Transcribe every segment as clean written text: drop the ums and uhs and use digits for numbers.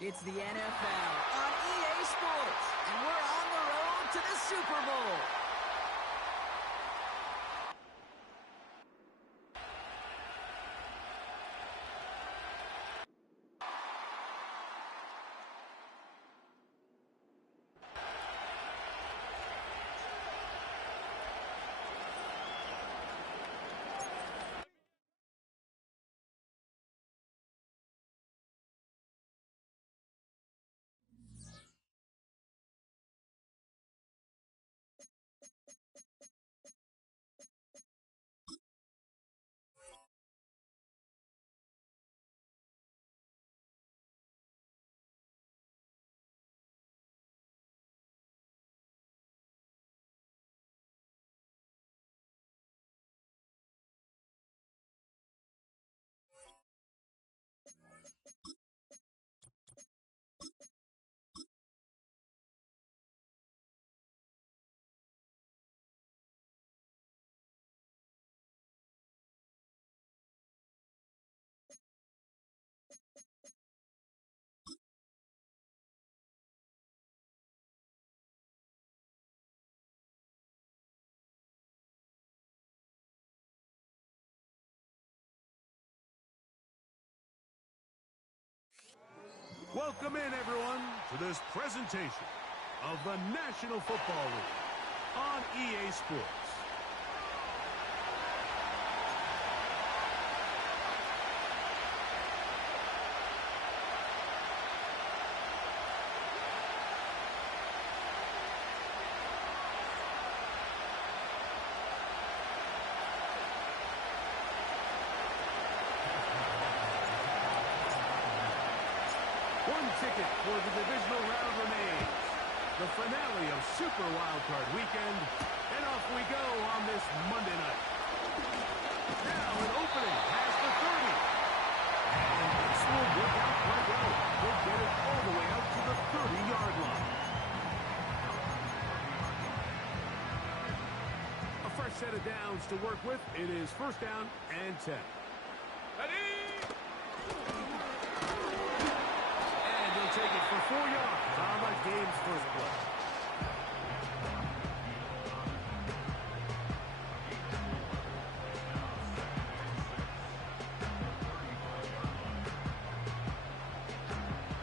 It's the NFL on EA Sports, and we're on the road to the Super Bowl. Welcome in, everyone, to this presentation of the National Football League on EA Sports. One ticket for the divisional round remains. The finale of Super Wildcard Weekend. And off we go on this Monday night. Now an opening past the 30. And this will work out quite well. We'll get it all the way out to the 30-yard line. A fresh set of downs to work with. It is first down and 10. Ready? Take it for 4 yards on the game's first play.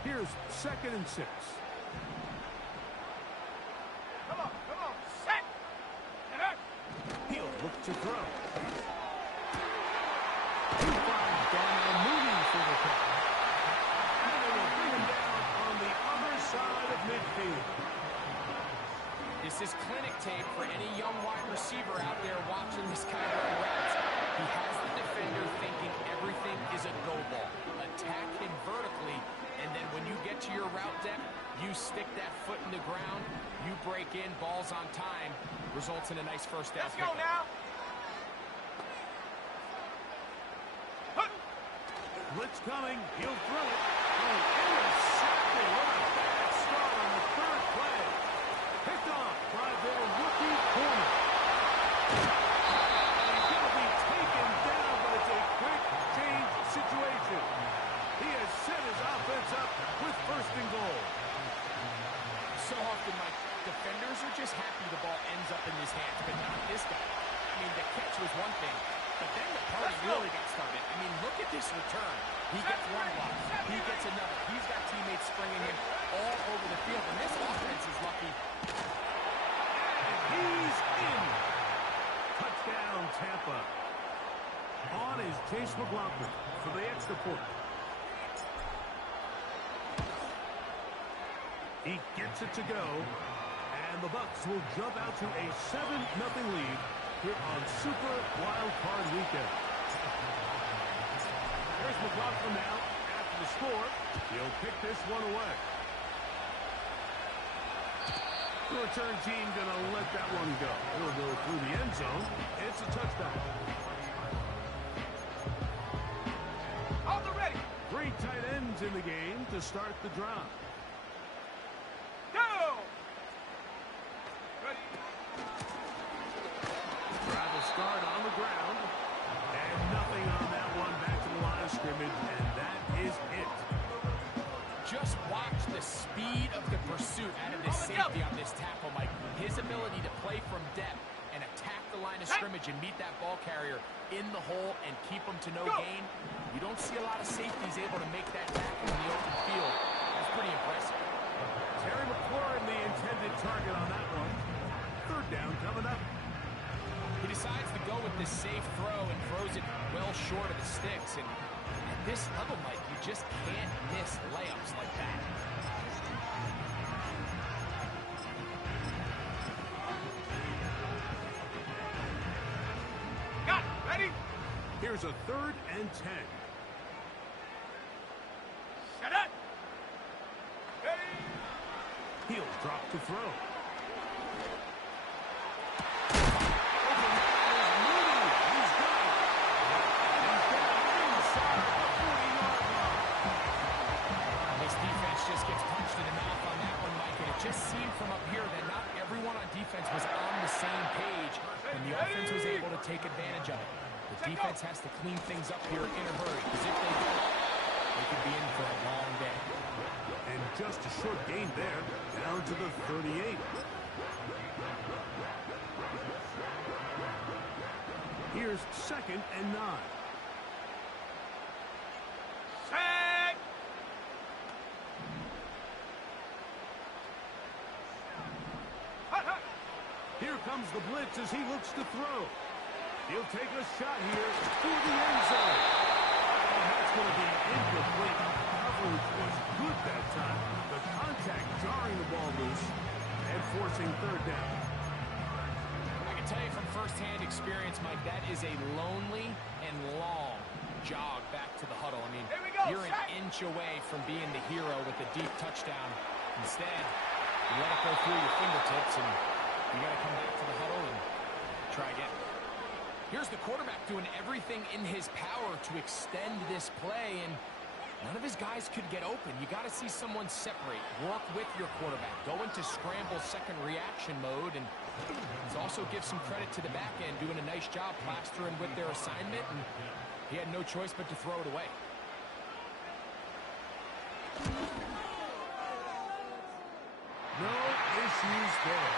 Here's 2nd and 6. Come on, set! He'll look to throw. He finds Darnell Mooney for the catch. Side of midfield. This is clinic tape for any young wide receiver out there watching this kind of routes. He has the defender thinking everything is a go ball. Attack him vertically, and then when you get to your route depth, you stick that foot in the ground, you break in, balls on time, results in a nice first down. Let's go now. Blitz coming. He'll throw it. Oh, intercepted. What a bad start on the 3rd play. Picked off by their rookie corner. And he's going to be taken down, but it's a quick change situation. He has set his offense up with 1st and goal. So often, Mike, defenders are just happy the ball ends up in his hands, but not this guy. I mean, the catch was one thing, but then the party really got started. I mean, look at this return. He gets one block. He gets another. He's got teammates springing him all over the field, and this offense is lucky. And he's in. Touchdown, Tampa. On is Chase McLaughlin for the extra point. He gets it to go, and the Bucs will jump out to a 7-0 lead here on Super Wildcard Weekend. There's McLaughlin now after the score. He'll pick this one away. The return team going to let that one go. It'll go through the end zone. It's a touchdown. On the ready. 3 tight ends in the game to start the drive. Go! Ready. Drive will start on the ground. And nothing on that one. Back to the line of scrimmage, and that is it. Just this tackle, Mike. His ability to play from depth and attack the line of scrimmage and meet that ball carrier in the hole and keep him to no gain. You don't see a lot of safeties able to make that tackle in the open field. That's pretty impressive. Terry McLaurin, the intended target on that one. Third down coming up. He decides to go with this safe throw and throws it well short of the sticks. And at this level, Mike, you just can't miss layups like that. Got it. Ready? Here's a 3rd and 10. Set up. Ready? He'll drop to throw. This defense just gets punched in the mouth on that one, Mike, and it just seemed from up here that not everyone on defense was on the same page, and the offense was able to take advantage of it. The defense has to clean things up here in a hurry, because if they don't, they could be in for a long day. And just a short gain there, down to the 38. Here's 2nd and 9. Set. Hut, hut. Here comes the blitz as he looks to throw. He'll take a shot here for the end zone. And that's going to be incomplete. Coverage was good that time. The contact jarring the ball loose and forcing 3rd down. I can tell you from firsthand experience, Mike, that is a lonely and long jog back to the huddle. I mean, Here we go, you're an Shaq. inch away from being the hero with a deep touchdown. Instead, you let it go through your fingertips, and you got to come back to the huddle and try again. Here's the quarterback doing everything in his power to extend this play, and none of his guys could get open. You got to see someone separate, work with your quarterback, go into scramble second reaction mode, and also give some credit to the back end, doing a nice job plastering with their assignment, and he had no choice but to throw it away. No issues there.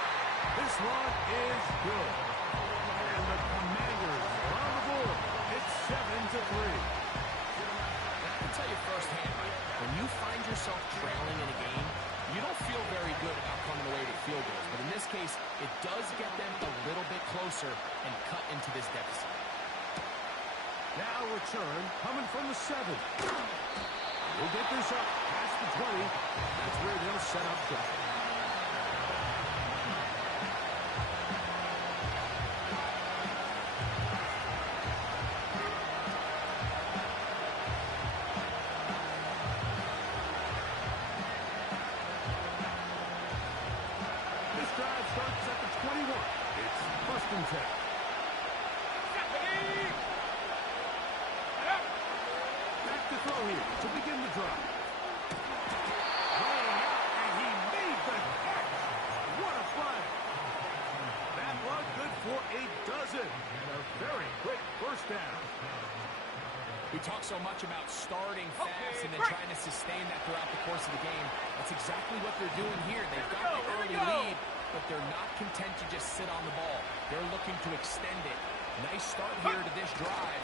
This one is good. And the Commanders are on the board. It's 7-3. I can tell you firsthand, Mike, when you find yourself trailing in a game, you don't feel very good about coming away with field goals. But in this case, it does get them a little bit closer and cut into this deficit. Now return coming from the 7. We'll get this up past the 20. That's where they'll set up shop. This drive starts at the 21. It's first and 10. Ready? Set up. Back to throw here to begin the drive. Rolling out, and he made the catch. What a play. That one good for a dozen. And a very quick first down. We talk so much about starting fast and then break. trying to sustain that throughout the course of the game. That's exactly what they're doing here. They've Here we got go, the here we early go. lead, but they're not content to just sit on the ball. They're looking to extend it. Nice start here to this drive.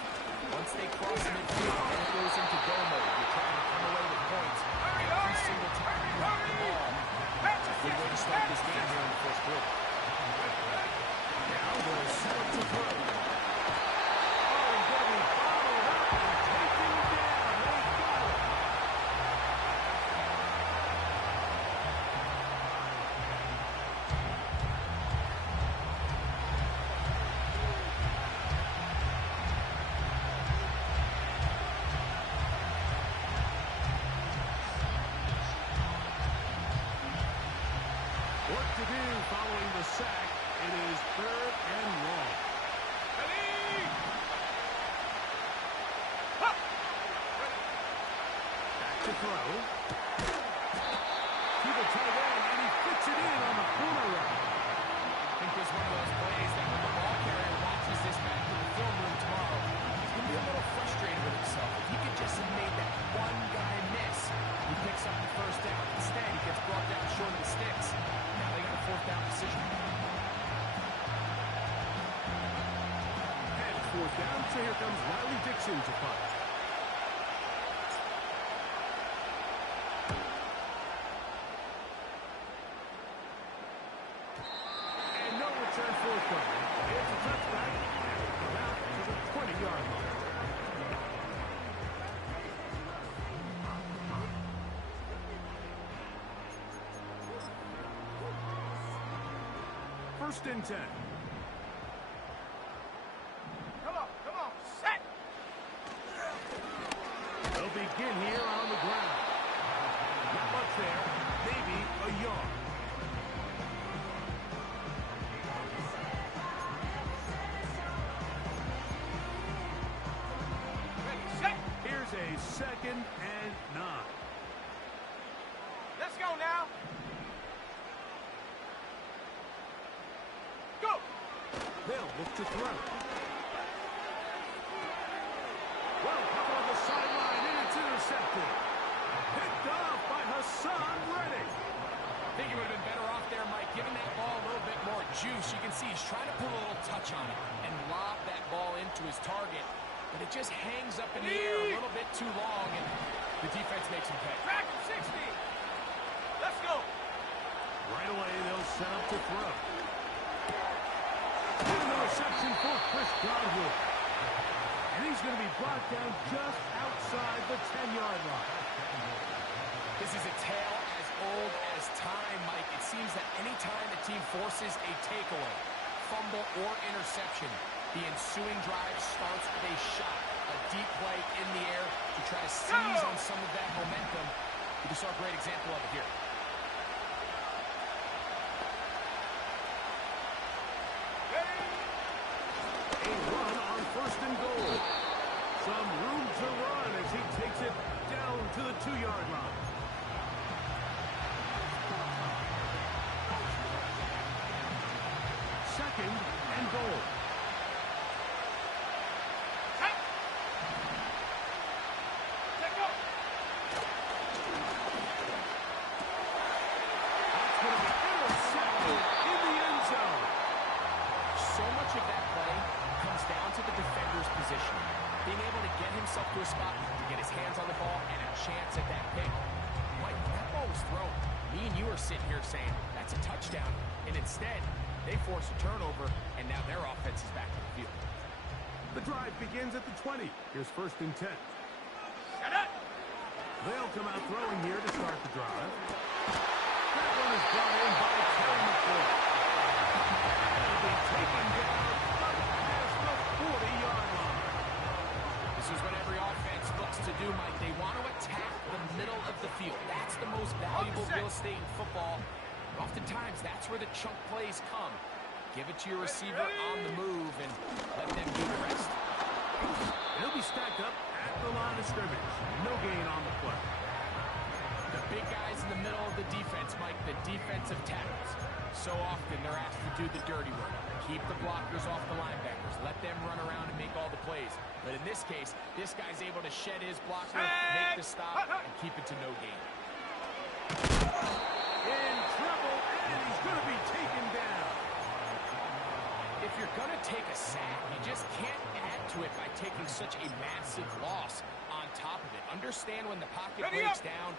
Once they cross midfield, then it goes into go mode. You're trying to come away with points every single time you have the ball. That's a good way to start this game here in the first quarter. Now they'll set up to throw. Oh, he's going to be followed up and taken down. They got it. Work to do following the sack. It is 3rd and long. Ready? Hut. Back to throw. To the tight end, and he fits it in on the corner route. I think there's one of those plays that when the ball carrier watches this back in the film room tomorrow, he's going to be a little frustrated with himself. If he could just have made that one guy miss, he picks up the first down. Instead, he gets brought down short of the sticks. Now they got a 4th goes down, so here comes Riley Dixon to punt. And no return forthcoming. It's a touchback. About to the 20-yard line. First and 10. Come on, set. They'll begin here on the ground. Not much there, maybe a yard. Ready, set. Here's a 2nd and 9. Let's go now. Go. They'll look to throw. Well, covered on the sideline, and it's intercepted. Picked off by Hassan Reddick. I think he would have been better off there, Mike, giving that ball a little bit more juice. You can see he's trying to put a little touch on it and lob that ball into his target, but it just hangs up in the air a little bit too long, and the defense makes him pay. Track him 60. Let's go. Right away, they'll set up to throw. And the reception for Chris Godwin. And he's going to be brought down just outside the 10-yard line. This is a tale as old as time, Mike. It seems that any time the team forces a takeaway, fumble, or interception, the ensuing drive starts with a shot, a deep play in the air to try to seize on some of that momentum. We just saw a great example of it here. A run on 1st and goal. Some room to run as he takes it down to the 2-yard line. Second and goal. Set. Let go. That's going to be intercepted in the end zone. So much of that play comes down to the defender's position. Being able to get himself to a spot, to get his hands on the ball, and a chance at that pick. Mike, when that ball was thrown, me and you are sitting here saying, that's a touchdown. And instead, they force a turnover, and now their offense is back in the field. The drive begins at the 20. Here's 1st and 10. Set it. They'll come out throwing here to start the drive. That one is brought in by Terry McCoy. That'll be taken down right past the 40-yard line. This is what every offense looks to do, Mike. They want to attack the middle of the field. That's the most valuable real estate in football. Oftentimes, that's where the chunk plays come. Give it to your receiver on the move and let them do the rest. He'll be stacked up at the line of scrimmage. No gain on the play. The big guys in the middle of the defense, Mike, the defensive tackles. So often they're asked to do the dirty work. Keep the blockers off the linebackers. Let them run around and make all the plays. But in this case, this guy's able to shed his blocker, make the stop, and keep it to no gain. In trouble, and he's going to be taken down. If you're going to take a sack, you just can't add to it by taking such a massive loss on top of it. Understand when the pocket breaks down,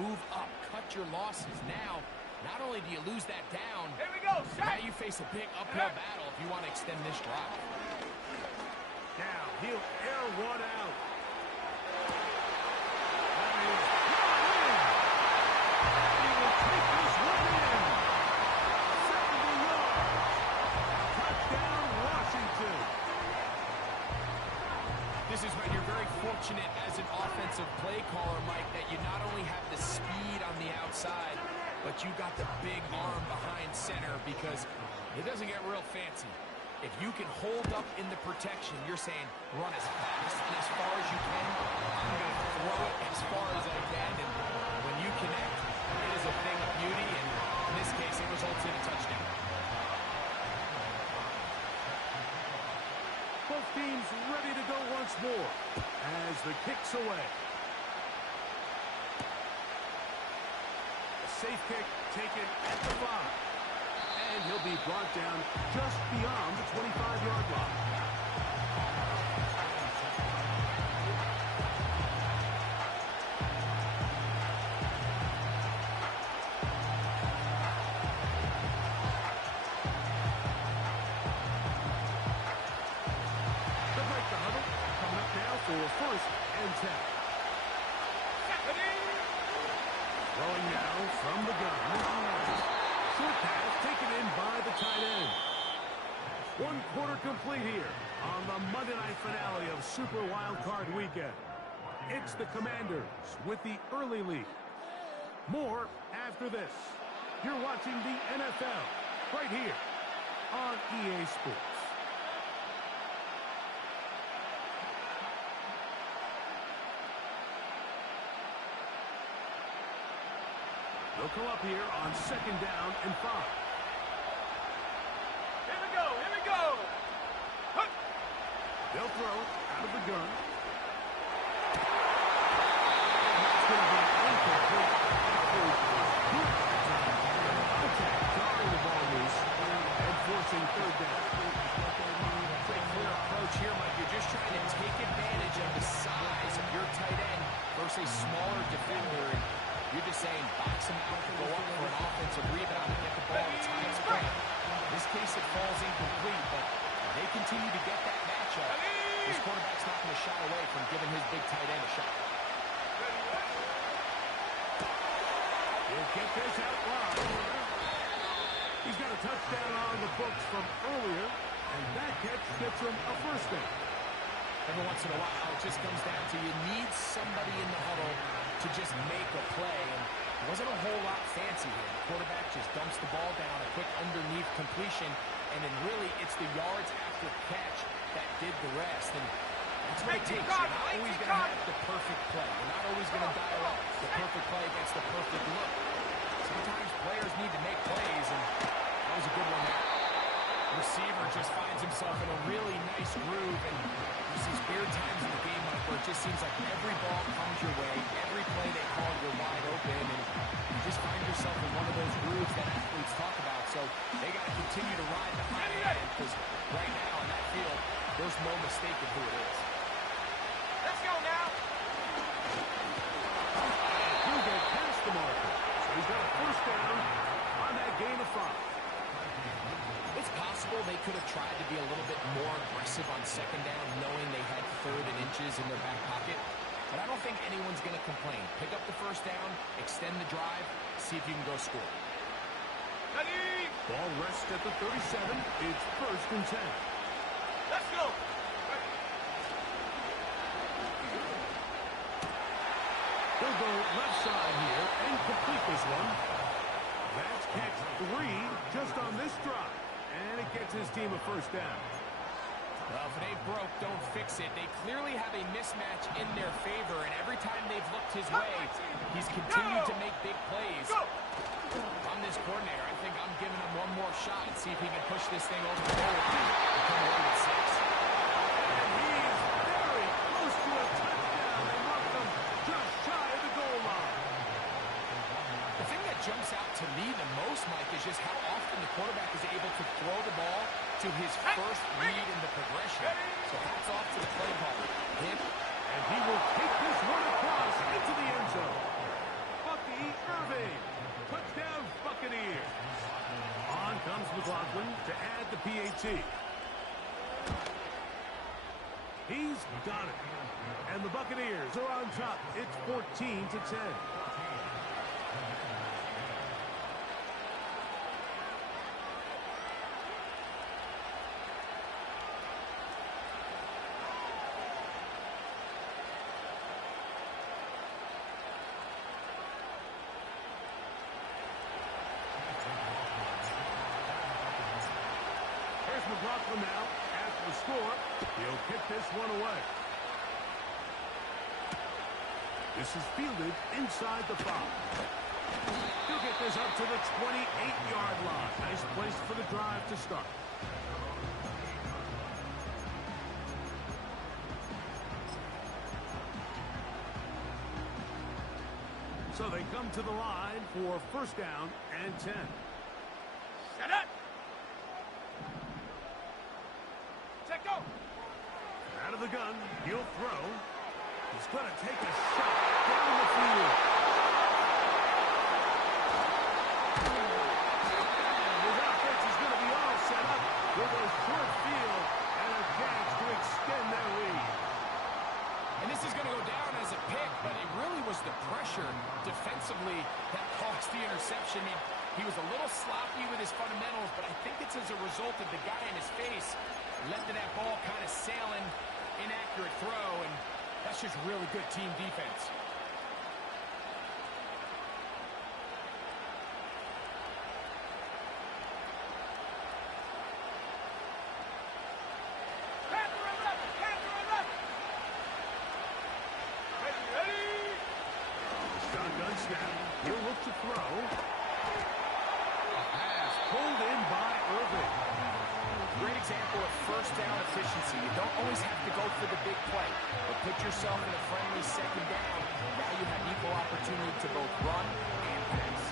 move up, cut your losses. Now, not only do you lose that down, Here we go. now Set. you face a big uphill battle if you want to extend this drive. Now he'll air one out. That is brought in. He will take this one in. 70 yards. Touchdown, Washington. This is when you're very fortunate as an offensive play caller, Mike, that you not only have the speed on the outside, but you got the big arm behind center because it doesn't get real fancy. If you can hold up in the protection, you're saying run as fast and as far as you can. I'm going to throw it as far as I can, and when you connect, it is a thing of beauty, and in this case, it results in a touchdown. Both teams ready to go once more as the kick's away. A safe kick taken at the 5. And he'll be brought down just beyond the 25-yard line. For first and 10. Throwing now from the gun. Short pass taken in by the tight end. One quarter complete here on the Monday night finale of Super Wildcard Weekend. It's the Commanders with the early lead. More after this. You're watching the NFL right here on EA Sports. They'll come up here on second down and 5. Here we go, here we go. Huh. They'll throw out of the gun. It's going to be incomplete. Contact, drawing the ball loose and forcing third down. Pretty clear approach here, Mike. You're just trying to take advantage of the size of your tight end versus a smaller defender. And you're just saying box him out, go up for an offensive rebound and get the ball at time spread. In this case, it falls incomplete, but they continue to get that matchup. This quarterback's not going to shy away from giving his big tight end a shot. He'll get this out wide. He's got a touchdown on the books from earlier, and that catch gets him a first down. Every once in a while, it just comes down to you need somebody in the huddle to just make a play. And it wasn't a whole lot fancy here. The quarterback just dumps the ball down, a quick underneath completion, and then really it's the yards after catch that did the rest. And that's what it takes. You're not always going to have the perfect play. You're not always going to dial up the perfect play against the perfect look. Sometimes players need to make plays, and that was a good one there. Receiver just finds himself in a really nice groove, and there's these weird times in the game, Mike, where it just seems like every ball comes your way, every play they call, you're wide open, and you just find yourself in one of those grooves that athletes talk about. So they got to continue to ride the high end, because right now on that field, there's no mistake of who it is. Let's go now. He'll get past the marker. So he's got a first down on that gain of 5. It's possible they could have tried to be a little bit more aggressive on second down, knowing they had third and inches in their back pocket. But I don't think anyone's going to complain. Pick up the first down, extend the drive, see if you can go score. Ready? Ball rests at the 37. It's first and 10. Let's go. They'll go left side here and complete this one. That's catch 3 just on this drive. And it gets his team a first down. Well, if it ain't broke, don't fix it. They clearly have a mismatch in their favor, and every time they've looked his way, he's continued to make big plays. I'm this coordinator. I think I'm giving him one more shot and see if he can push this thing over the goal line and come away with 6. And he's very close to a touchdown. They mark them just shy of the goal line. The thing that jumps out to me the most, Mike, is just how often the quarterback is able to throw the ball to his first read in the progression. So hats off to the play caller. Him. And he will take this one across into the end zone. Bucky Irving. Touchdown, Buccaneers. On comes McLaughlin to add the PAT. He's got it. And the Buccaneers are on top. It's 14-10. McLaughlin now after the score. He'll kick this one away. This is fielded inside the 5. He'll get this up to the 28-yard line. Nice place for the drive to start. So they come to the line for first down and 10. Set up. Check go. Out of the gun, he'll throw. He's going to take a shot down the field. His offense is going to be all set up with a short field and a chance to extend their lead. And this is going to go down as a pick, but it really was the pressure defensively that caused the interception. I mean, he was a little sloppy with his fundamentals, but I think it's as a result of the guy in his face letting that ball kind of sailing, inaccurate throw, and that's just really good team defense. Shotgun snap. He'll look to throw. A pass pulled in by Irving. Great example of first down efficiency. You don't always have to go for the big play, but put yourself in a friendly second down. Now you have equal opportunity to both run and pass.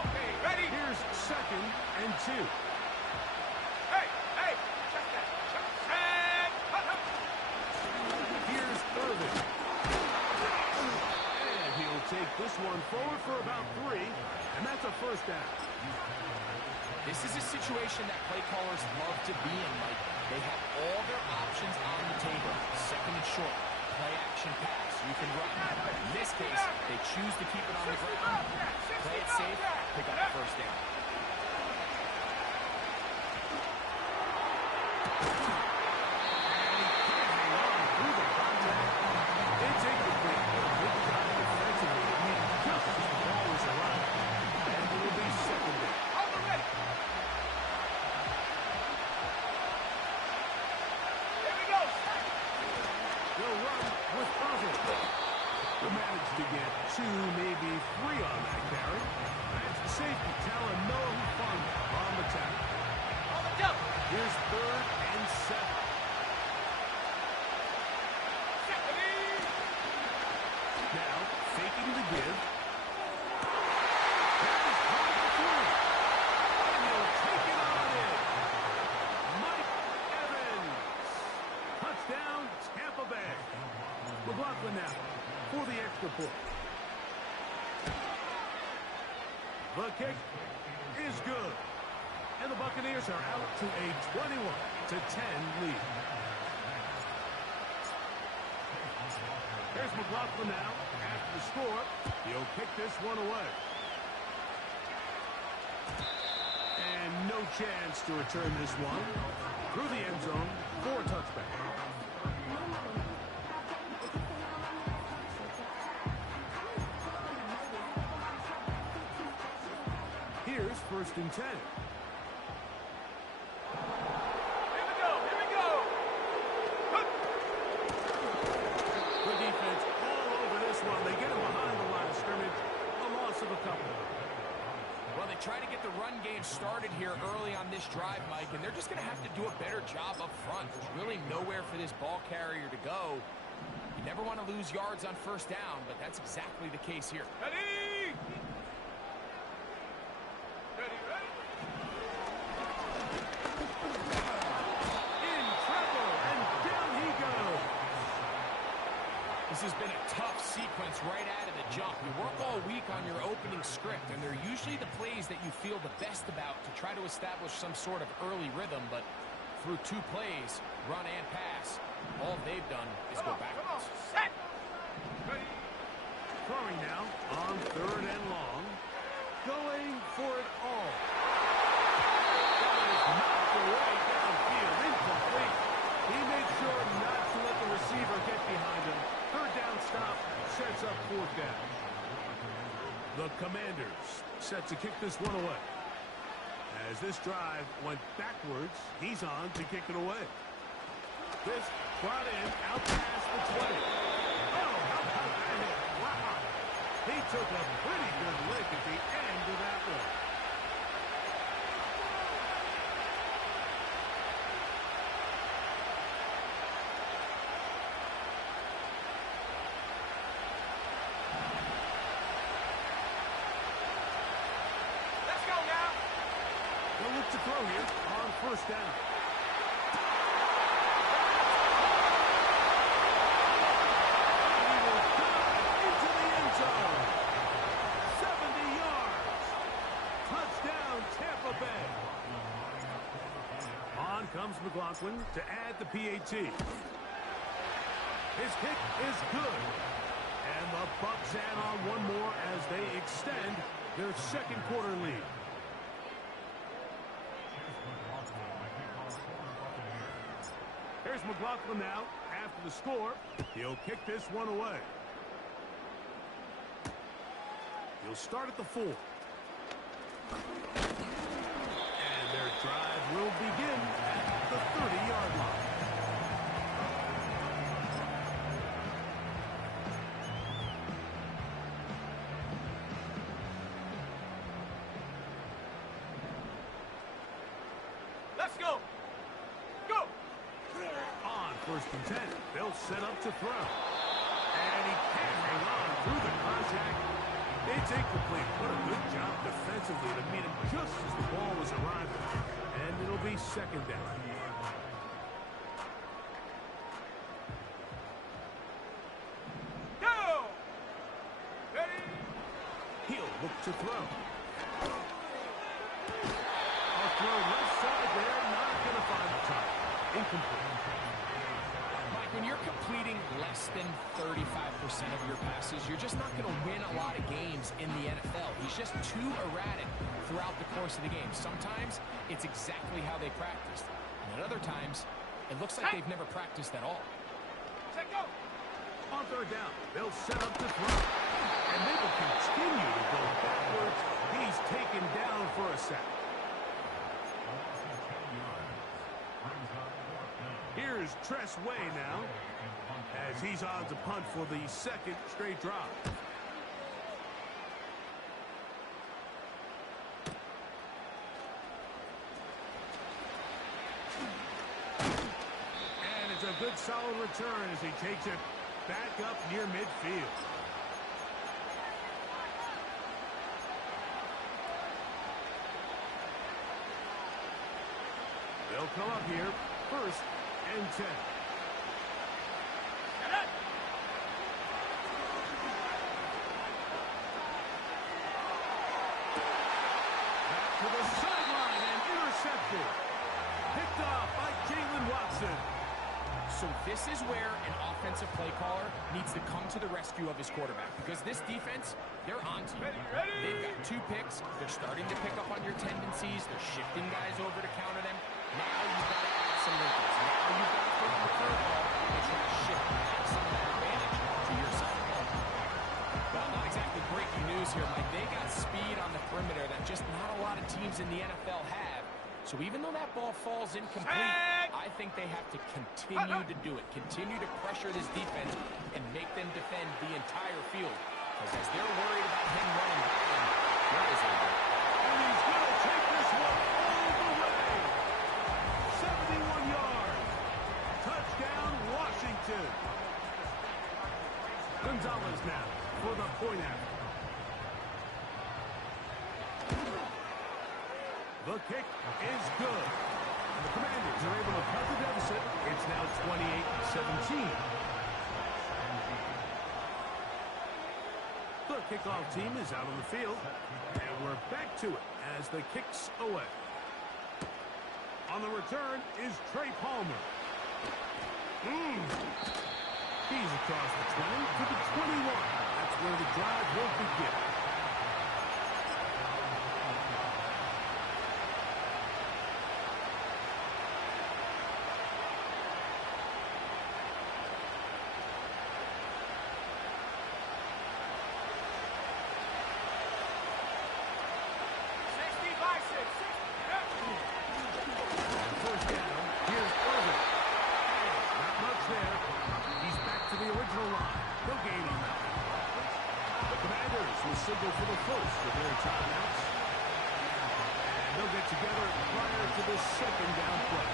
Okay, ready? Here's 2nd and 2. Hey, hey, check that. Check. And cut him. Here's Irving. And he'll take this one forward for about 3, and that's a first down. This is a situation that play callers love to be in, Mike. They have all their options on the table. Second and short, play action pass. You can run. In this case, they choose to keep it on the ground, play it safe, pick up the first down. It's incomplete. Good job defensively. Just as the ball was arrived. And it will be second down. Ready. Here we go. They'll run with Irving. They managed to get 2, maybe 3 on that carry. That's safety telling Noah Hufanga on the tackle. On the jump. Here's 3rd and 7. Now, faking the give. That is hard to do. And he'll take it on in. Mike Evans. Touchdown, Tampa Bay. McLaughlin now for the extra point. The kick is good. And the Buccaneers are out to a 21-10 lead. Here's McLaughlin now. After the score, he'll kick this one away. And no chance to return this one. Through the end zone for a touchback. Here's 1st and 10. Here we go. Here we go. The defense all over this one. They get him behind the line of scrimmage. A loss of a couple. Well, they try to get the run game started here early on this drive, Mike, and they're just going to have to do a better job up front. There's really nowhere for this ball carrier to go. You never want to lose yards on first down, but that's exactly the case here. Ready. Ready, ready. In trouble, and down he goes. This has been a tough sequence right out of the jump. You work all week on your opening script, and they're usually the plays that you feel the best about to try to establish some sort of early rhythm, but through 2 plays, run and pass, all they've done is go backwards. Set. Ready. Throwing now on 3rd and long. Going for it all. That is knocked away downfield. Incomplete. He made sure not to let the receiver get behind him. 3rd down stop sets up 4th down. The Commanders set to kick this one away. As this drive went backwards, he's on to kick it away. This brought in out past the 20. Oh, how about that hit? Wow. He took a pretty good lick at the end of that one. Let's go now. They'll look to throw here on 1st down. comes McLaughlin to add the PAT. His kick is good. And the Bucks add on one more as they extend their second quarter lead. Here's McLaughlin now after the score. He'll kick this one away. He'll start at the 4. And their drive will begin at the 30-yard line. Let's go. Go. On 1st and 10, they'll set up to throw. And he can't hang on through the contact. It's incomplete. What a good job defensively to meet him just as the ball was arriving. And it'll be second down. Go. Ready. He'll look to throw. I'll throw left side there, not going to find the top. Incomplete. Mike, when you're completing less than 35% of your passes, you're just not going to win a lot of games in the NFL. He's just too erratic throughout the course of the game. Sometimes it's exactly how they practiced. And at other times, it looks like they've never practiced at all. Set go. On 3rd down, they'll set up to throw. And they will continue to go backwards. He's taken down for a sack. Here's Tress Way now, as he's on to punt for the second straight drop. And it's a good solid return as he takes it back up near midfield. They'll come up here, 1st and 10. Back to the sideline and intercepted. Picked off by Jalen Watson. So this is where an offensive play caller needs to come to the rescue of his quarterback, because this defense, they're on to you. Ready. They've got 2 picks. They're starting to pick up on your tendencies. They're shifting guys over to counter them. Now you've got to add some wrinkles. Now you've got to throw the curveball and try to shift back some of that advantage to your side. Well, not exactly breaking news here, Mike. They got speed on the perimeter that just not a lot of teams in the NFL have. So even though that ball falls incomplete, I think they have to continue to do it. Continue to pressure this defense and make them defend the entire field. Because as they're worried about him running by them, there is a way. And he's going to take this one all the way. 71 yards. Touchdown, Washington. Gonzalez now for the point after. The kick is good. The Commanders are able to cut the deficit. It's now 28-17. The kickoff team is out on the field. And we're back to it as the kick's away. On the return is Trey Palmer. He's across the 20 to the 21. That's where the drive will begin. Signal for the first of their timeouts. And they'll get together prior to the second down play.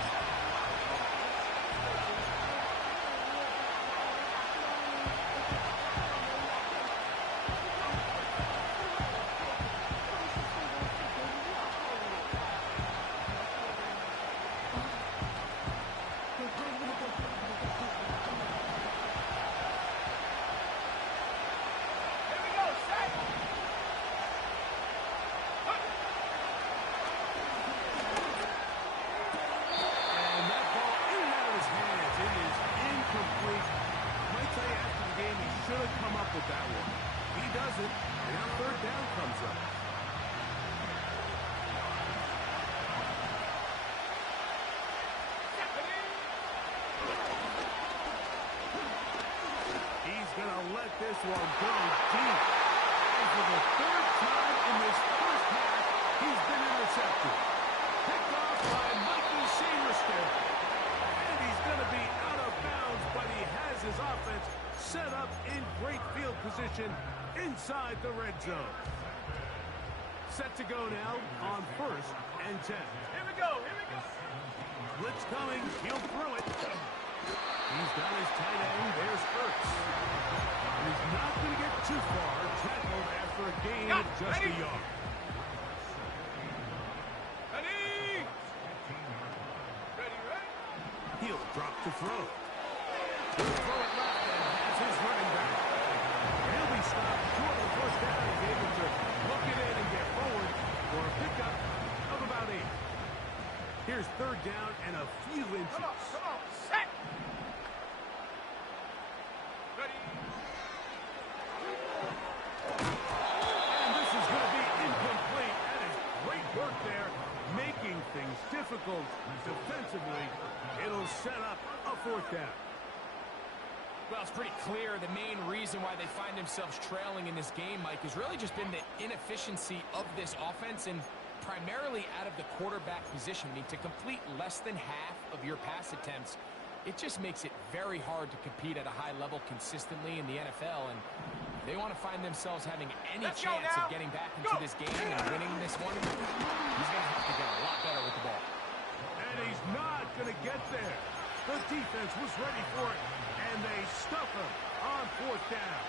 this one go deep. And for the third time in this first half, he's been intercepted. Picked off by Mikey Sainristil. And he's going to be out of bounds, but he has his offense set up in great field position inside the red zone. Set to go now on 1st and 10. Here we go. Here we go. Blitz coming. He'll throw it. He's got his tight end. There's Ertz. He's not going to get too far. Tackled after a gain of just a yard. Ready? Ready, ready? He'll drop to throw. He'll throw it left and has his running back. He'll be stopped short of the first down. He's able to look it in and get forward for a pickup of about 8. Here's 3rd down and a few inches. Come on, set. Ready? And this is going to be incomplete. That is great work there, making things difficult defensively. It'll set up a 4th down. Well, it's pretty clear the main reason why they find themselves trailing in this game, Mike, has really just been the inefficiency of this offense and primarily out of the quarterback position. I mean, to complete less than half of your pass attempts, it just makes it very hard to compete at a high level consistently in the NFL. And they want to find themselves having any chance of getting back into this game and winning this one. He's going to have to get a lot better with the ball. And he's not going to get there. The defense was ready for it, and they stuff him on 4th down.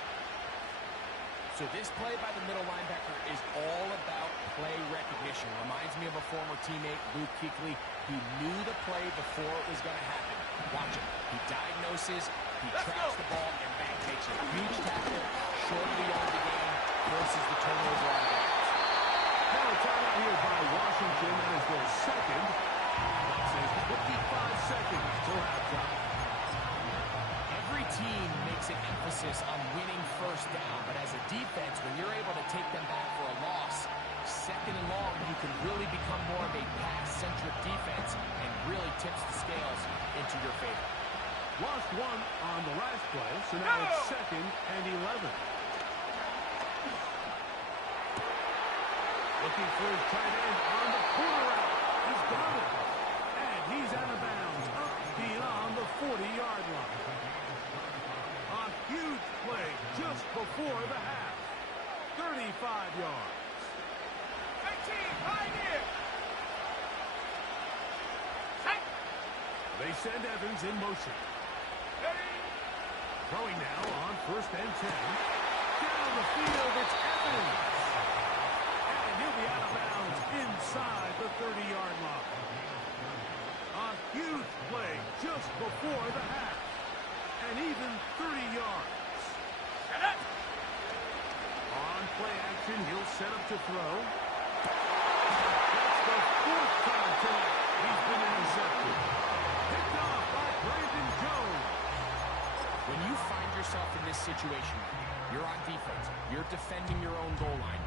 So this play by the middle linebacker is all about play recognition. Reminds me of a former teammate, Luke Kuechly. He knew the play before it was going to happen. Watch him. He diagnoses, he tracks the ball, and bang, takes a huge tackle, short of the yard of the game, forces the turnover on the bounce. Now a timeout here by Washington. That is their 2nd. That says 55 seconds till halftime. Every team makes an emphasis on winning 1st down, but as a defense, when you're able to take them back for a loss, 2nd and long, you can really become more of a pass-centric defense and really tips the scales into your favor. Lost 1 on the last play, so now it's 2nd and 11. Looking for his tight end on the corner route. He's got it. And he's out of bounds up beyond the 40-yard line. A huge play just before the half. 35 yards. 18, right here. Set. They send Evans in motion. Ready? Throwing now on 1st and 10. Down the field, it's Evans. And he'll be out of bounds inside the 30-yard line. A huge play just before the half. And even 30 yards. Set up. On play action, he'll set up to throw. That's the 4th time tonight he's been intercepted. Picked off by Brandon Jones. When you find yourself in this situation, you're on defense, you're defending your own goal line,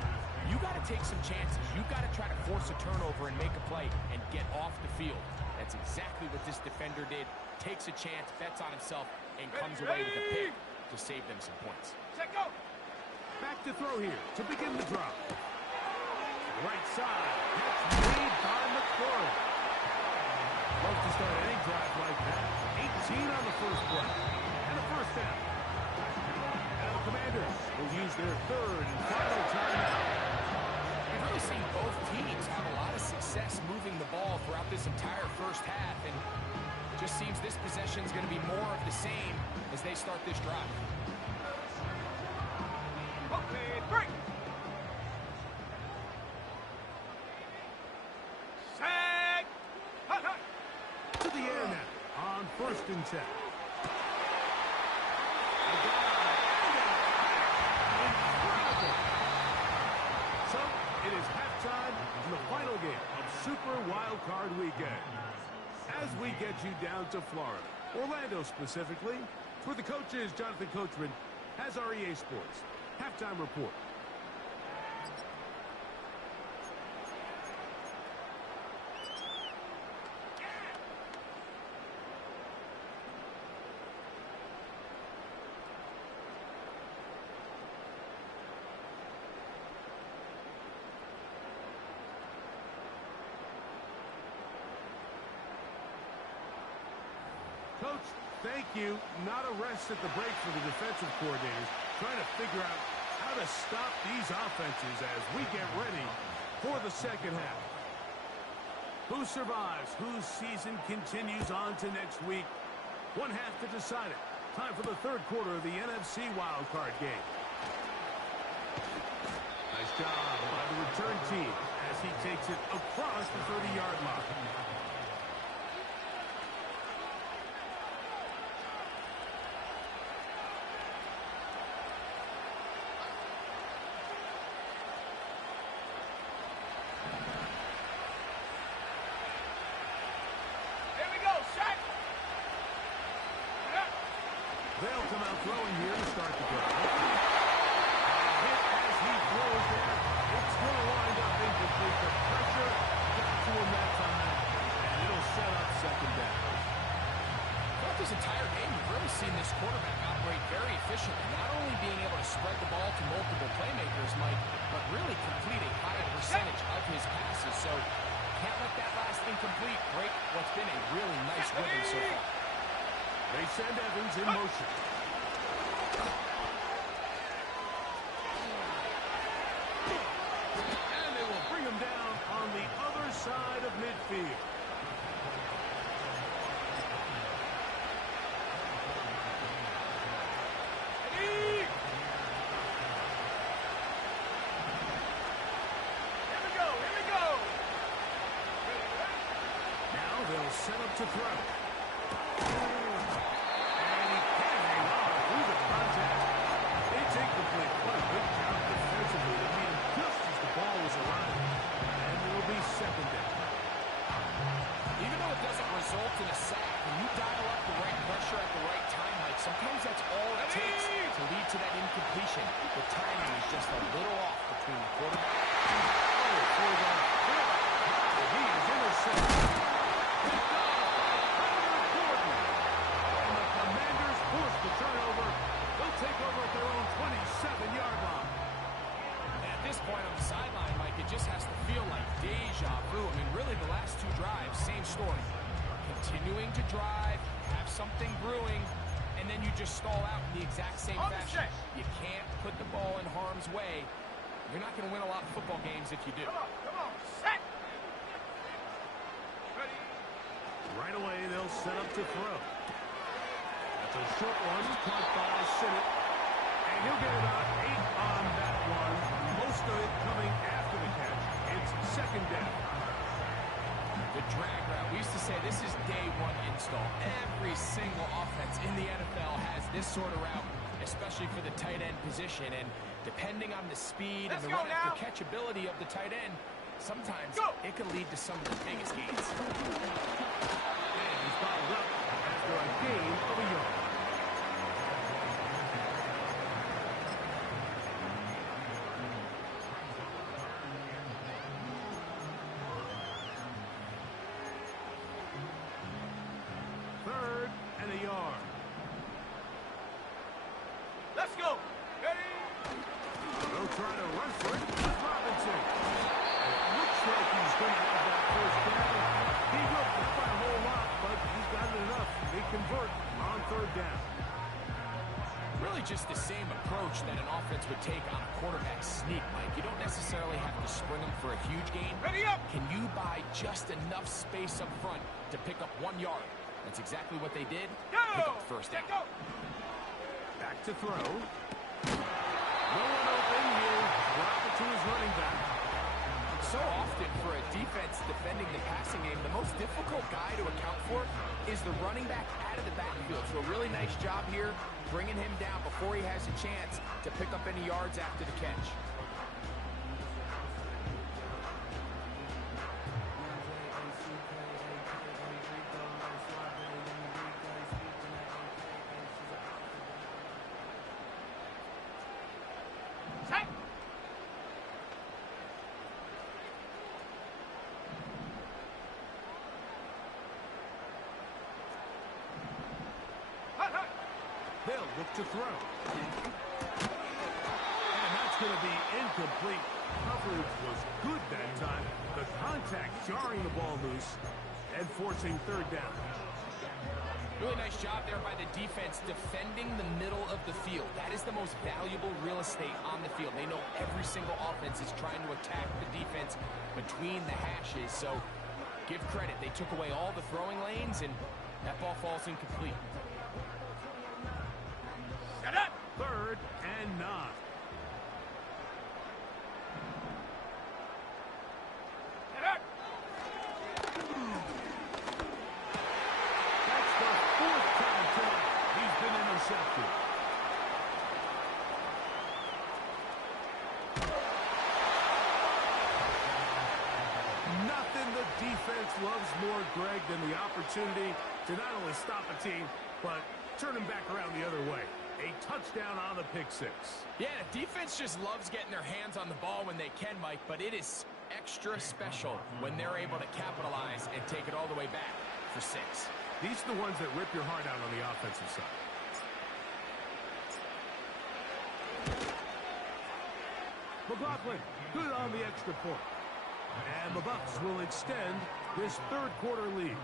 you got to take some chances. You got to try to force a turnover and make a play and get off the field. That's exactly what this defender did. Takes a chance, bets on himself, and comes away with a pick to save them some points. Set, go. Back to throw here to begin the drop. Right side. That's made by McLaurin. Love to start any drive like that. 18 on the first play. And a 1st down. Now the Commanders will use their 3rd and final timeout. We've really seen both teams have a lot of success moving the ball throughout this entire first half, and it just seems this possession is going to be more of the same as they start this drive. Okay, break. Set. Hut, hut. To the air now on 1st and 10. Incredible. So it is halftime in the final game of Super Wild Card Weekend. As we get you down to Florida, Orlando specifically, where the coaches, Jonathan Coachman, has our EA Sports halftime report. Coach, thank you. Not a rest at the break for the defensive coordinators, trying to figure out how to stop these offenses as we get ready for the second half. Who survives? Whose season continues on to next week? One half to decide it. Time for the third quarter of the NFC wildcard game. Nice job by the return team as he takes it across the 30-yard line. They'll come out throwing here to start the drive. Hit as he throws there. It's going to wind up incomplete. The pressure got to him that time, and it'll set up second down. Throughout this entire game, we've really seen this quarterback operate very efficiently, not only being able to spread the ball to multiple playmakers, Mike, but really complete a high percentage of his passes. So can't let that last incomplete break what's been a really nice rhythm so far. They send Evans in motion. And they will bring him down on the other side of midfield. Here we go. Now they'll set up to throw. It's incomplete. What a good job defensively to meet him just as the ball was arriving. And it'll be second down. Even though it doesn't result in a sack, when you dial up the right pressure at the right time, Mike, sometimes that's all it takes to lead to that incompletion. The timing is just a little off between the quarterback. For the hit. He is intercepted. And the Commanders force the turnover. They'll take over at their own 27-yard line. And at this point on the sideline, Mike, it just has to feel like deja vu. I mean, really, the last two drives, same story. Continuing to drive, have something brewing, and then you just stall out in the exact same fashion. You can't put the ball in harm's way. You're not going to win a lot of football games if you do. Come on, set. Ready. Right away, they'll set up to throw. That's a short one, caught by Sinnott. And he'll get about 8 on that one. Most of it coming after the catch. It's second down. The drag route. We used to say this is day one install. Every single offense in the NFL has this sort of route, especially for the tight end position. And depending on the speed and the run after catch ability of the tight end, sometimes it can lead to some of the biggest gains. And he's bottled up after a gain of a yard. Third and a yard. Let's go. Ready. They'll try to run for it. Robinson. It looks like he's going to have that first down. He roped the front a whole lot, but he's got it enough. They convert on third down. Really just the same approach that an offense would take on a quarterback sneak, Mike. You don't necessarily have to spring them for a huge gain. Ready up. Can you buy just enough space up front to pick up 1 yard? That's exactly what they did. Pick up the first down. Go. Back to throw. No one open. He'll drop it to his running back. So often for a defense defending the passing game, the most difficult guy to account for is the running back out of the backfield. So a really nice job here, bringing him down before he has a chance to pick up any yards after the catch. Set. Hut. They'll look to throw. And that's going to be incomplete. Coverage was good that time. The contact jarring the ball loose and forcing third down. Really nice job there by the defense defending the middle of the field. That is the most valuable real estate on the field. They know every single offense is trying to attack the defense between the hashes. So give credit. They took away all the throwing lanes, and that ball falls incomplete. Set up. 3rd and 9. Set up. That's the 4th time tonight he's been intercepted. Nothing the defense loves more, Greg, than the opportunity to not only stop a team, but turn them back around the other way. A touchdown on the pick 6. Yeah, the defense just loves getting their hands on the ball when they can, Mike, but it is extra special when they're able to capitalize and take it all the way back for 6. These are the ones that rip your heart out on the offensive side. McLaughlin, good on the extra point. And the Bucs will extend this 3rd quarter lead.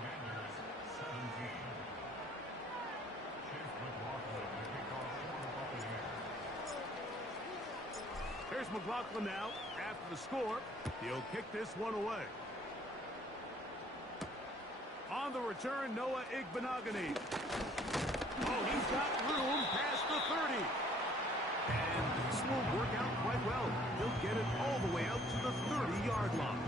Here's McLaughlin now. After the score, he'll kick this one away. On the return, Noah Igbenogany. Oh, he's got room past the 30. And this will work out quite well. He'll get it all the way out to the 30-yard line.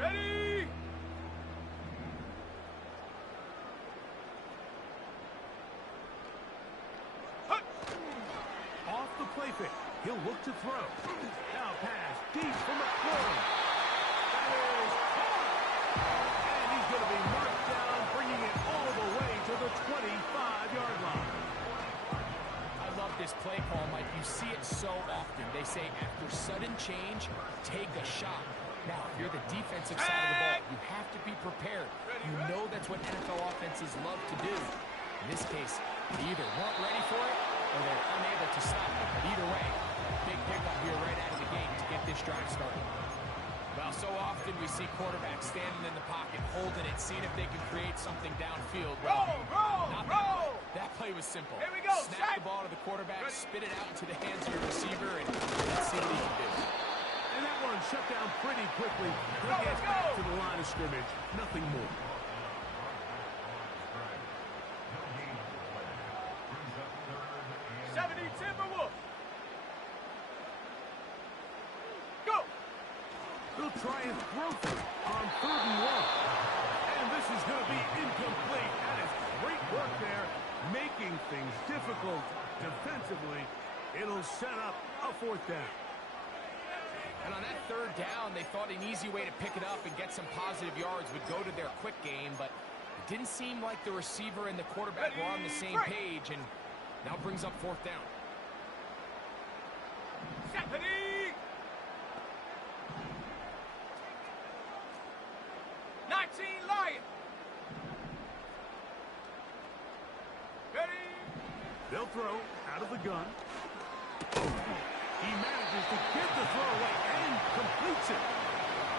Ready. Hut. Off the play fake. He'll look to throw. Now pass deep from McLaurin. That is caught. And he's going to be marked down, bringing it all the way to the 25-yard line. I love this play call, Mike. You see it so often. They say after sudden change, take a shot. Now, if you're the defensive side of the ball, you have to be prepared. You know that's what NFL offenses love to do. In this case, they either weren't ready for it or they're unable to stop it. But either way, big pickup here right out of the gate to get this drive started. Well, so often we see quarterbacks standing in the pocket, holding it, seeing if they can create something downfield. Well, Roll. that play was simple. Here we go. Snap Set. the ball to the quarterback, spit it out into the hands of your receiver, and let's see what he can do. And that one shut down pretty quickly. He'll get back to the line of scrimmage. Nothing more. Timberwolves. Go. He'll try and throw through on 3rd and 1. And this is going to be incomplete. That is great work there, making things difficult defensively. It'll set up a 4th down. And on that 3rd down, they thought an easy way to pick it up and get some positive yards would go to their quick game, but it didn't seem like the receiver and the quarterback were on the same page, and now brings up 4th down. Stephanie. 19 Lion. Ready. They'll throw out of the gun. He manages to get the throw away and completes it.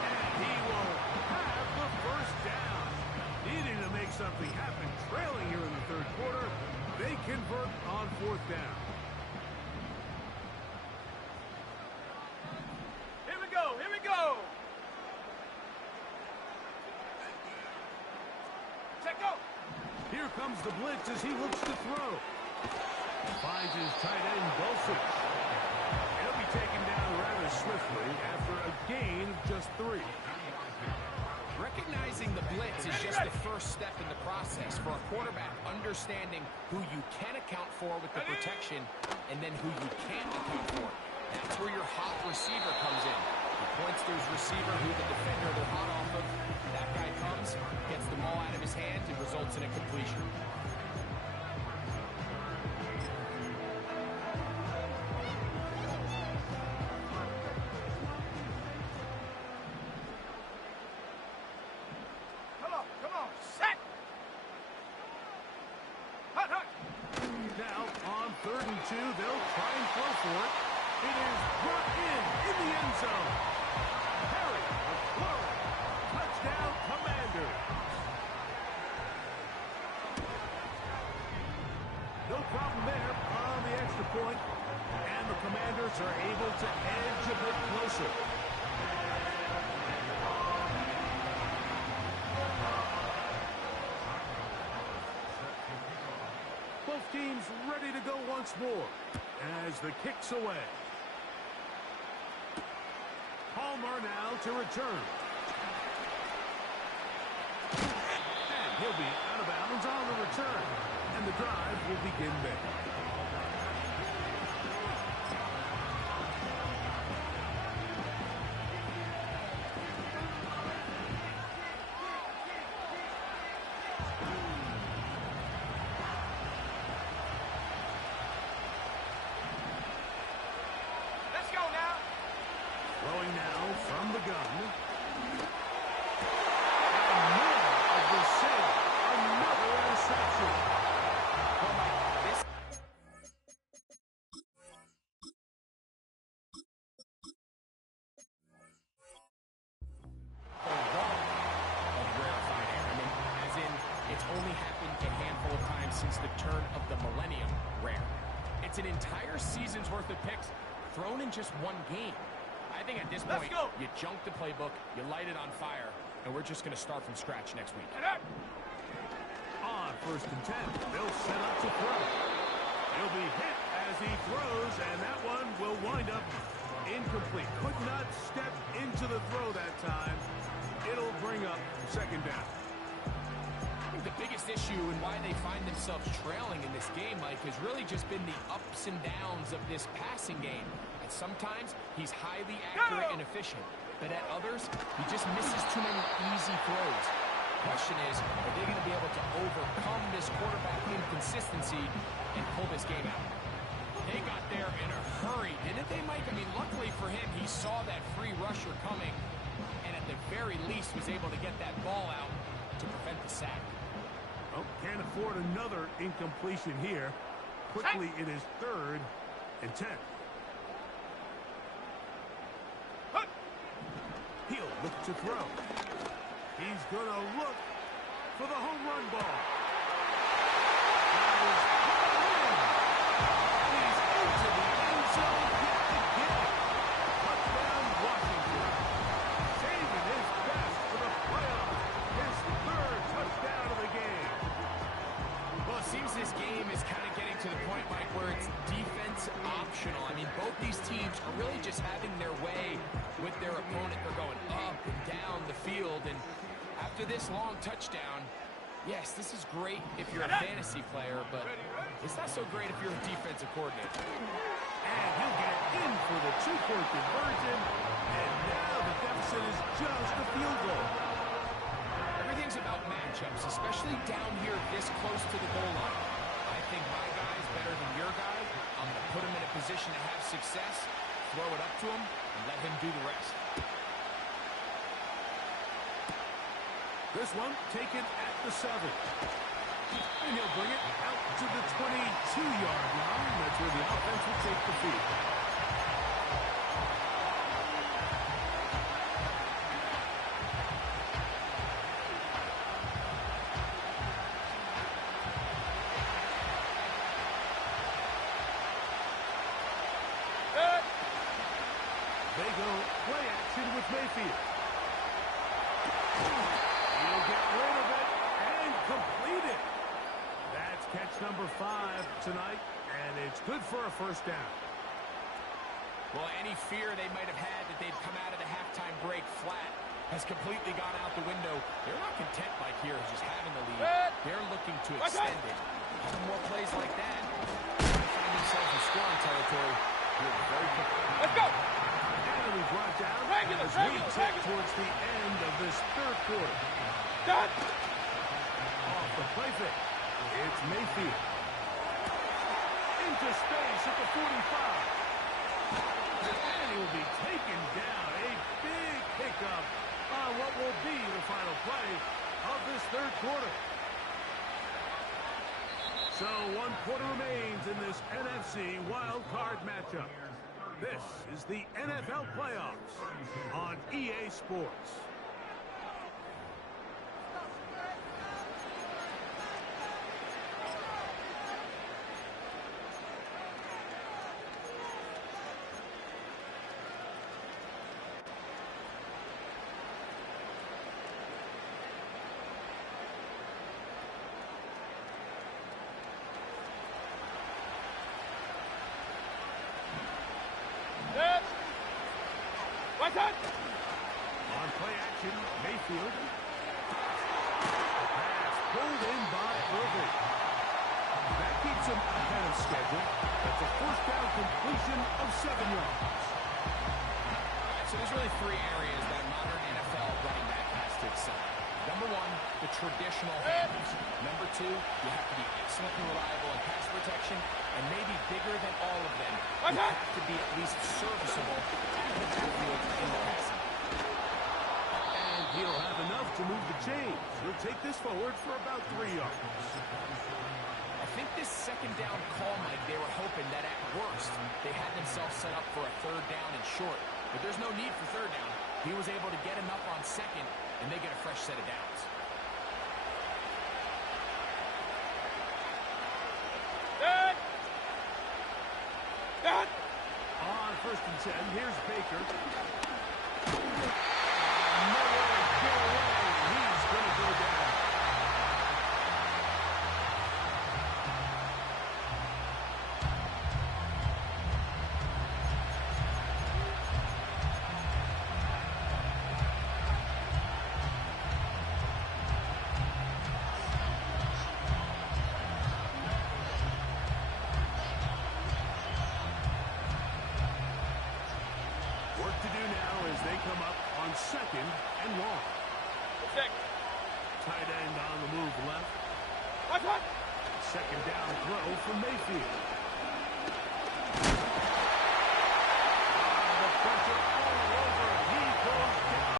And he will have the 1st down. Needing to make something happen, trailing here in the 3rd quarter. They convert on 4th down. Here we go. Here we go. Check go. Here comes the blitz as he looks to throw. Finds his tight end, Dulcich. He'll be taken down rather swiftly after a gain of just 3. Recognizing the blitz is just the first step in the process for a quarterback understanding who you can account for with the protection and then who you can't account for. That's where your hot receiver comes in. He points to his receiver, who the defender they're hot off of. That guy comes, gets the ball out of his hand, and results in a completion. 2. They'll try and throw for it. It is brought in the end zone. Harry McLaurin. Touchdown, Commanders. No problem there on the extra point. And the Commanders are able to edge a bit closer. Both teams ready to go once more as the kick's away. Palmer now to return. And he'll be out of bounds on the return. And the drive will begin there. Let's go now. Throwing now from the gun. And more of the same. Another interception. Well, Mike, this of rarefied air. I mean, as in, it's only happened a handful of times since the turn of the millennium rare. It's an entire season's worth of picks thrown in just one game. I think at this Let's point, go. you junk the playbook, you light it on fire, and we're just going to start from scratch next week. On 1st and 10, they'll set up to throw. He'll be hit as he throws, and that one will wind up incomplete. Could not step into the throw that time. It'll bring up 2nd down. I think the biggest issue and why they find themselves trailing in this game, Mike, has really just been the ups and downs of this passing game. And sometimes he's highly accurate and efficient, but at others, he just misses too many easy throws. Question is, are they going to be able to overcome this quarterback inconsistency and pull this game out? They got there in a hurry, didn't they, Mike? I mean, luckily for him, he saw that free rusher coming, and at the very least was able to get that ball out to prevent the sack. Oh, can't afford another incompletion here. Quickly, it is 3rd and 10. He'll look to throw. He's going to look for the home run ball. That is in. And he's into the end zone yet again. Touchdown, Washington. Saving his best for the playoffs. His 3rd touchdown of the game. Well, it seems this game is kind of getting to the point, Mike, where it's defense optional. I mean, both these teams are really just having their way with their opponent. They're going up and down the field, and after this long touchdown, yes, this is great if you're a fantasy player, but it's not so great if you're a defensive coordinator. And he'll get in for the 2-point conversion. And now the deficit is just a field goal. Everything's about matchups, especially down here this close to the goal line. I think my guy's better than your guy. I'm going to put him in a position to have success, throw it up to him, and let him do the rest. This one taken at the 7. And he'll bring it out to the 22-yard line. That's where the offense will take the field. They go play action with Mayfield. He'll get rid of it and complete it. That's catch number 5 tonight, and it's good for a 1st down. Well, any fear they might have had that they'd come out of the halftime break flat has completely gone out the window. They're not content, Mike, here just having the lead. They're looking to extend it. Some more plays like that, they find themselves in scoring territory here very quickly. Let's go. And we brought down as we tip towards the end of this 3rd quarter. Done. Off the play fake. It's Mayfield. Into space at the 45. And he will be taken down. A big pickup on what will be the final play of this 3rd quarter. So 1 quarter remains in this NFC wild card matchup. This is the NFL playoffs on EA Sports. What's that? On play action, Mayfield. Pass pulled in by Irving. That keeps him ahead of schedule. That's a first down completion of 7 yards. All right, so there's really 3 areas that a modern NFL running back has to excel. Number 1, the traditional handles. Number 2, you have to be excellent and reliable in pass protection, and maybe bigger than all of them, you have to be at least serviceable out of the backfield in the passing. And he'll have enough to move the chains. He'll take this forward for about 3 yards. I think this second down call, Mike, they were hoping that at worst they had themselves set up for a 3rd down and short. But there's no need for 3rd down. He was able to get enough on 2nd, and they get a fresh set of downs. On 1st and 10, here's Baker. Nowhere to get away. He's going to go down. Work to do now as they come up on 2nd and long. Tight end on the move left. What's that? 2nd down throw from Mayfield.